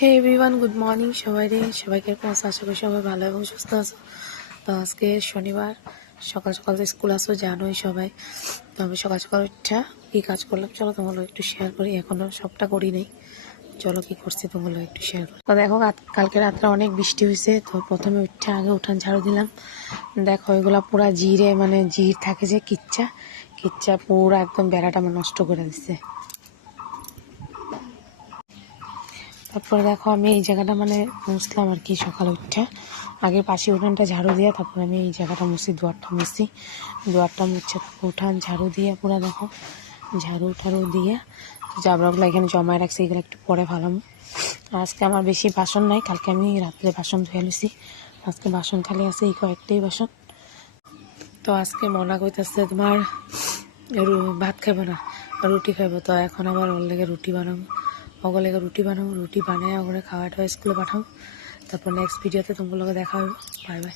হে everyone, good morning সবাইকে কেমন আছো? আশা করি সবাই ভালো এবং সুস্থ আছো। তো আজকে শনিবার, সকাল সকাল তো স্কুল আসো, জানোই সবাই। তো আমি সকাল সকাল উঠা কী কাজ করলাম চলো তোমাগুলো একটু শেয়ার করি। এখনও সবটা করি নেই, চলো কী করছি তোমাগুলো একটু শেয়ার করি। তো দেখো কালকে রাত্রে অনেক বৃষ্টি হয়েছে। তো প্রথমে উঠে আগে উঠান ঝাড়ু দিলাম। দেখো এগুলা পুরা জিরে, মানে জির থাকে যে কিচ্চা পুরা একদম বেড়াটা আমার নষ্ট করে দিচ্ছে। তারপরে দেখো আমি এই জায়গাটা মানে মুছলাম আর কি সকালে উঠে। আগে পাশে উঠানটা ঝাড়ু দিয়ে তারপরে আমি এই জায়গাটা মুছি, দুয়ারটা মুছি। দুয়ারটা মুছে তারপর উঠান ঝাড়ু দিয়ে পুরো দেখো ঝাড়ু টাড়ু দিয়ে জাবড়াগুলো এখানে জমায় রাখছি, এগুলো একটু পরে ভালাম। আজকে আমার বেশি বাসন নাই, কালকে আমি রাত্রে বাসন ধুয়ে নিছি। আজকে বাসন খালি আছে এই কয়েকটাই বাসন। তো আজকে মনা কইতাছে তোমার ভাত খাইব না, রুটি খাইব। তো এখন আবার ওর লেগে রুটি বানাবো, ওগুলোকে রুটি বানাবো, রুটি বানিয়ে ওগুলো খাওয়াটা স্কুলে পাঠাবো। তারপর নেক্সট ভিডিওতে তোমার লগে দেখা হবে। Bye bye.